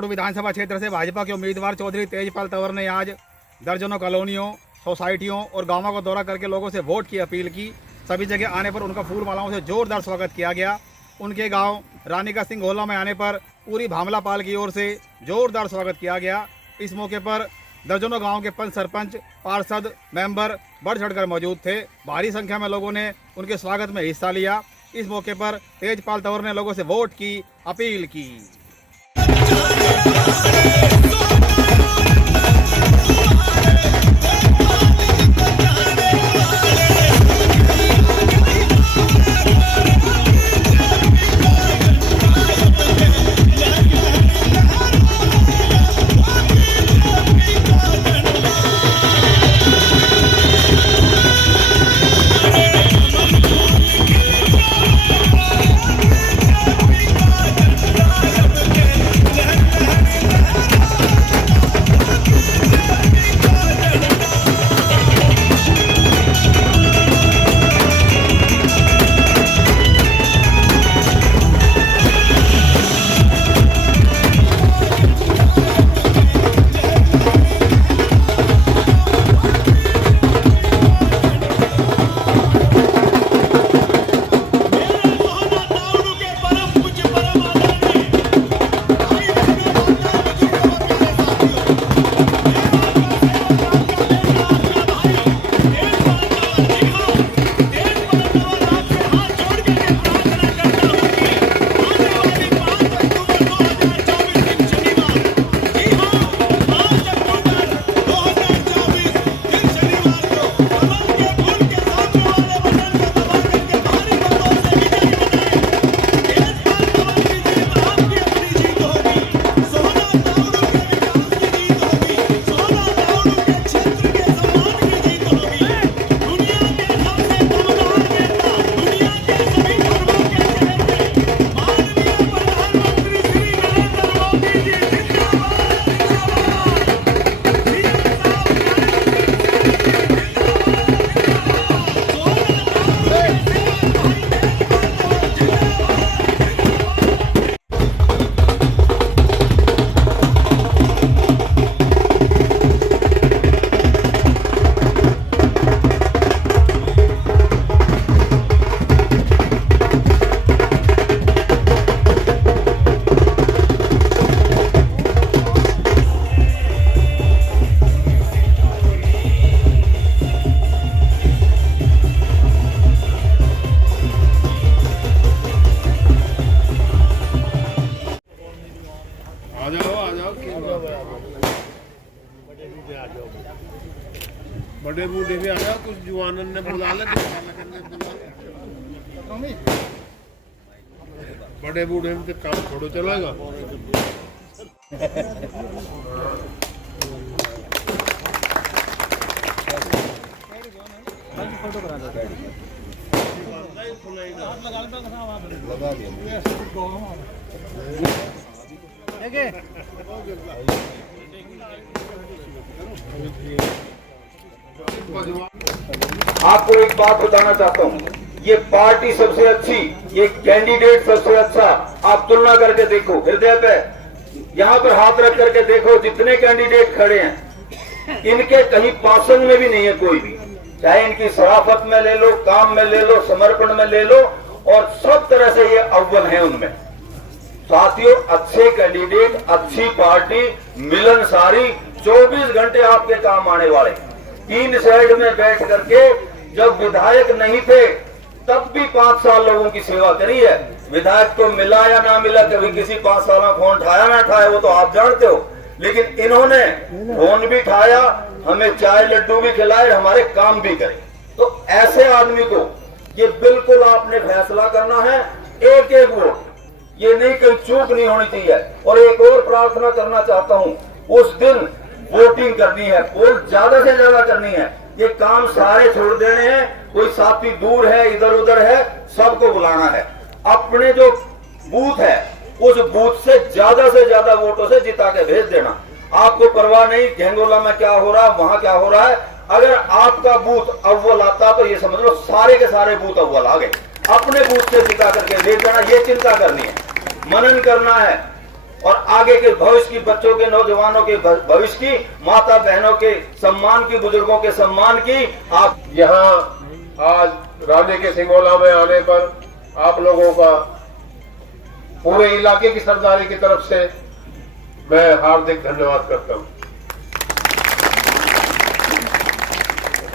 नाउडू विधानसभा क्षेत्र से भाजपा के उम्मीदवार चौधरी तेजपाल तंवर ने आज दर्जनों कॉलोनियों, सोसाइटियों और गांवों का दौरा करके लोगों से वोट की अपील की। सभी जगह आने पर उनका फूल मालाओं से जोरदार स्वागत किया गया। उनके गांव रानिका सिंह होला में आने पर पूरी भामला पाल की ओर से जोरदार स्वागत किया गया। इस मौके पर दर्जनों गांव के पंच, सरपंच, पार्षद, मेंबर बढ़ चढ़कर मौजूद थे। भारी संख्या में लोगों ने उनके स्वागत में हिस्सा लिया। इस मौके पर तेजपाल तंवर ने लोगों से वोट की अपील की। बड़े बूढ़े भी आया, कुछ जुआनन ने बुला ले, बड़े बूढ़े में तो काम थोड़ा चलेगा। आपको एक बात बताना चाहता हूँ, ये पार्टी सबसे अच्छी, ये कैंडिडेट सबसे अच्छा। आप तुलना करके देखो, हृदय पे यहाँ पर हाथ रख करके देखो, जितने कैंडिडेट खड़े हैं इनके कहीं पासन में भी नहीं है कोई भी। चाहे इनकी शराफत में ले लो, काम में ले लो, समर्पण में ले लो, और सब तरह से ये अव्वल है उनमें। साथियों, अच्छे कैंडिडेट, अच्छी पार्टी, मिलनसारी, 24 घंटे आपके काम आने वाले। 3 साइड में बैठ करके जब विधायक नहीं थे तब भी 5 साल लोगों की सेवा करी है। विधायक को मिला या ना मिला, कभी किसी 5 साल में फोन उठाया ना उठाया वो तो आप जानते हो, लेकिन इन्होंने फोन भी उठाया, हमें चाय लड्डू भी खिलाए, हमारे काम भी करे। तो ऐसे आदमी को ये बिल्कुल आपने फैसला करना है, एक एक वोट, ये नहीं कोई चूक नहीं होनी चाहिए। और एक और प्रार्थना करना चाहता हूँ, उस दिन वोटिंग करनी है, वोट ज्यादा से ज्यादा करनी है। ये काम सारे छोड़ देने हैं, कोई साथी दूर है, इधर उधर है, सबको बुलाना है। अपने जो बूथ है उस बूथ से ज्यादा वोटों से जिता के भेज देना। आपको परवाह नहीं घेंगोला में क्या हो रहा है, वहां क्या हो रहा है। अगर आपका बूथ अव्वल आता तो ये समझ लो सारे के सारे बूथ अव्वल आ गए। अपने बूथ से जिता करके भेज देना, ये चिंता करनी है, मनन करना है। और आगे के भविष्य की, बच्चों के, नौजवानों के भविष्य की, माता बहनों के सम्मान की, बुजुर्गों के सम्मान की। आप यहाँ आज रानी के सिंगोला में आने पर आप लोगों का पूरे इलाके की सरदारी की तरफ से मैं हार्दिक धन्यवाद करता हूँ।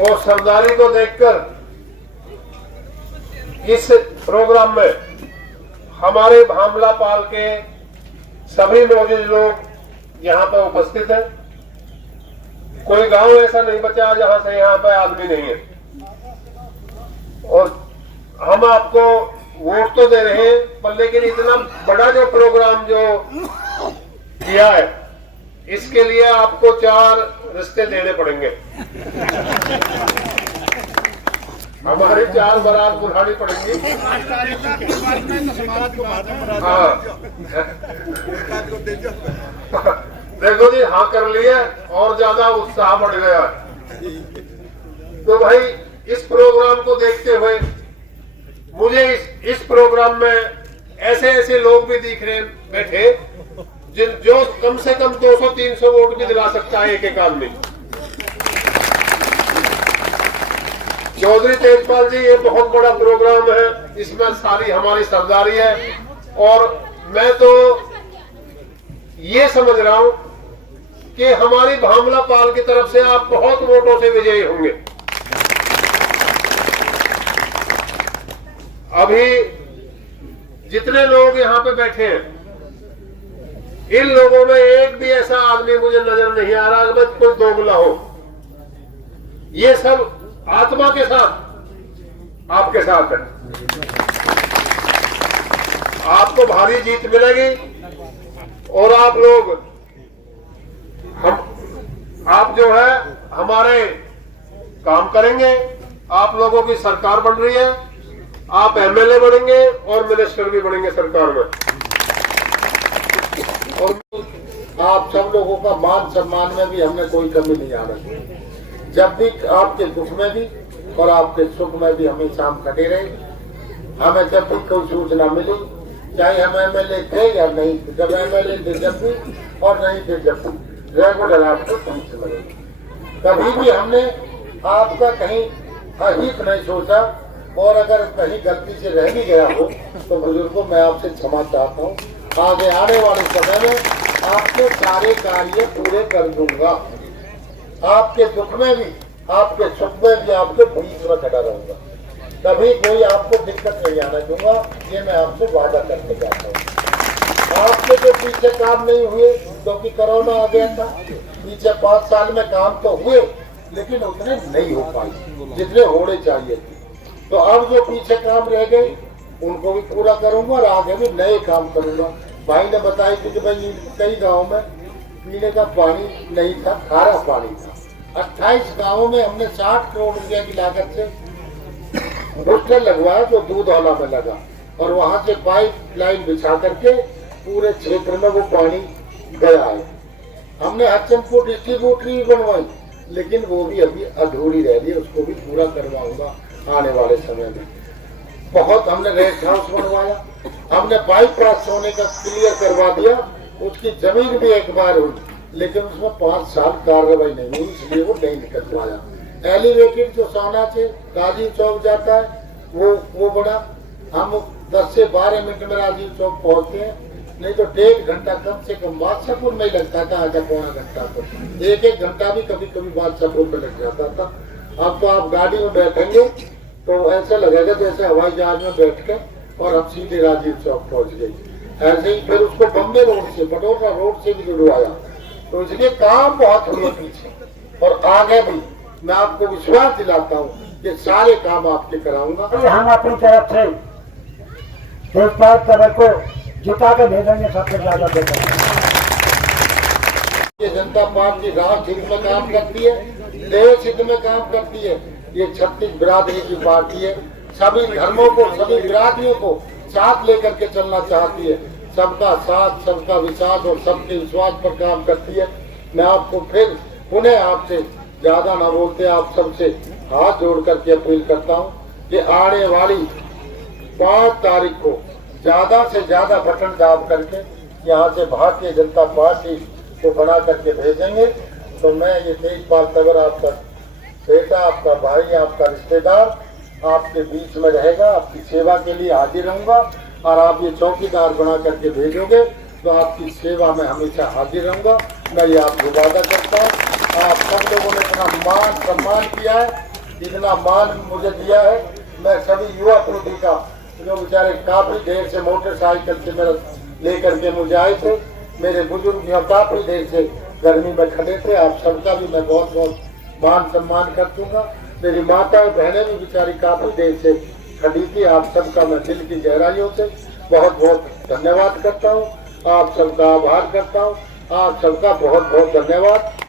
और सरदारी को देखकर इस प्रोग्राम में हमारे भामलापाल के सभी मौजूद लोग यहाँ पर उपस्थित हैं। कोई गांव ऐसा नहीं बचा जहां से यहाँ पे आदमी नहीं है। और हम आपको वोट तो दे रहे हैं, पर लेकिन इतना बड़ा जो प्रोग्राम जो किया है, इसके लिए आपको 4 रिश्ते देने पड़ेंगे। हमारी 4 बारात बुलानी पड़ेंगी। हाँ देखो जी, हाँ कर लिया और ज्यादा उत्साह बढ़ गया। तो भाई इस प्रोग्राम को देखते हुए मुझे इस प्रोग्राम में ऐसे ऐसे लोग भी दिख रहे बैठे जो कम से कम 200-300 वोट भी दिला सकता है एक एक आदमी। चौधरी तेजपाल जी, ये बहुत बड़ा प्रोग्राम है, इसमें सारी हमारी सरदारी है। और मैं तो ये समझ रहा हूं कि हमारी भामलापाल की तरफ से आप बहुत वोटों से विजयी होंगे। अभी जितने लोग यहाँ पे बैठे हैं, इन लोगों में एक भी ऐसा आदमी मुझे नजर नहीं आ रहा कि कोई दोगला हो। ये सब आत्मा के साथ आपके साथ है। आपको भारी जीत मिलेगी और आप लोग आप जो है हमारे काम करेंगे। आप लोगों की सरकार बन रही है, आप एमएलए बनेंगे और मिनिस्टर भी बनेंगे सरकार में। और आप सब लोगों का मान सम्मान में भी हमने कोई कमी नहीं आ रही। जब भी आपके दुख में भी और आपके सुख में भी हमेशा हम खड़े रहे। हमें जब भी कोई सूचना मिली, चाहे हम एमएलए थे या नहीं थे, जब एमएलए थे जब भी और नहीं थे जब भी, रेगुलर आपको पहुंच लगे। कभी भी हमने आपका कहीं अहित नहीं सोचा। और अगर कहीं गलती से रह भी गया हो तो बुजुर्गों, मैं आपसे क्षमा चाहता हूँ। आगे आने वाले समय में आपके सारे कार्य पूरे कर दूंगा। आपके दुख में भी, आपके सुख में भी आपके बीच में खड़ा रहूंगा। कभी कोई आपको दिक्कत नहीं आने दूंगा, ये मैं आपसे वादा करके जाता हूँ। आपके जो पीछे काम नहीं हुए क्योंकि कोरोना आ गया था, पीछे 5 साल में काम तो हुए लेकिन उतने नहीं हो पाए जितने होने चाहिए थे। तो अब जो पीछे काम रह गए उनको भी पूरा करूंगा और आगे भी नए काम करूंगा। भाई ने बताया कि भाई कई गाँव में पीने का पानी नहीं था, खारा पानी था। 28 गाँवों में हमने 60 करोड़ रुपया की लागत से बूस्टर लगवाया जो दूध वाला में लगा, और वहां से पाइप लाइन बिछा करके पूरे क्षेत्र में वो पानी गया है। हमने हरचंदपुर डिस्ट्रीब्यूटरी भी बनवाई, लेकिन वो भी अभी अधूरी रह रही है, उसको भी पूरा करवाऊंगा आने वाले समय में। बहुत हमने रेस्ट हाउस बनवाया, हमने बाईपास होने का क्लियर करवा दिया, उसकी जमीन भी एक बार हुई लेकिन उसमें 5 साल कार्रवाई नहीं हुई, इसलिए वो नहीं निकल पाया। एलिवेटेड जो सोना से राजीव चौक जाता है वो बड़ा, हम 10 से 12 मिनट में राजीव चौक पहुंचते हैं, नहीं तो 1.5 घंटा कम से कम बादशाहपुर में लगता था, आधा पौना घंटा तो 1-1 घंटा भी कभी कभी बादशाहपुर में लग जाता था। अब तो आप गाड़ी में बैठेंगे तो ऐसा लगेगा जैसे हवाई जहाज में बैठ के और हम सीधे राजीव चौक पहुंच गए। ऐसे ही फिर उसको बम्बे रोड से, बडोदरा रोड से भी जुड़वाया। तो इसलिए काम बहुत हुए पीछे और आगे भी मैं आपको विश्वास दिलाता हूँ कि सारे काम आपके कराऊंगा। हम अपनी तरफ से तेजपाल तरफ को जिता के भेजेंगे, सबसे ज्यादा देखेंगे। ये जनता पार्टी राष्ट्र हित में काम करती है, देश हित में काम करती है। ये 36 बिरादरी की पार्टी है, सभी धर्मों को, सभी बिरादरियों को साथ लेकर के चलना चाहती है। सबका साथ, सबका विश्वास और सबके विश्वास पर काम करती है। मैं आपको फिर पुनः आपसे ज्यादा ना बोलते आप सबसे हाथ जोड़ करके अपील करता हूँ कि आने वाली 5 तारीख को ज्यादा से ज्यादा बटन दाब करके यहाँ से भारतीय जनता पार्टी को बना करके भेजेंगे, तो मैं ये तेजपाल तंवर आपका बेटा, आपका भाई, आपका रिश्तेदार आपके बीच में रहेगा, आपकी सेवा के लिए हाजिर रहूंगा। और आप ये चौकीदार बना करके भेजोगे तो आपकी सेवा में हमेशा हाजिर रहूंगा। मैं ये आपको वादा करता हूँ। आप सब लोगों ने इतना मान सम्मान किया है, इतना मान मुझे दिया है। मैं सभी युवा पीढ़ी का, जो बेचारे काफी देर से मोटरसाइकिल से मेरा लेकर के मुझे आए थे, मेरे बुजुर्ग यहाँ काफी देर से गर्मी में खड़े थे, आप सबका भी मैं बहुत बहुत मान सम्मान कर दूंगा। मेरी माता और बहनें भी बेचारी काफी देर से खड़ी थी। आप सबका मैं दिल की गहराइयों से बहुत बहुत धन्यवाद करता हूँ, आप सबका आभार करता हूँ। आप सबका बहुत बहुत धन्यवाद।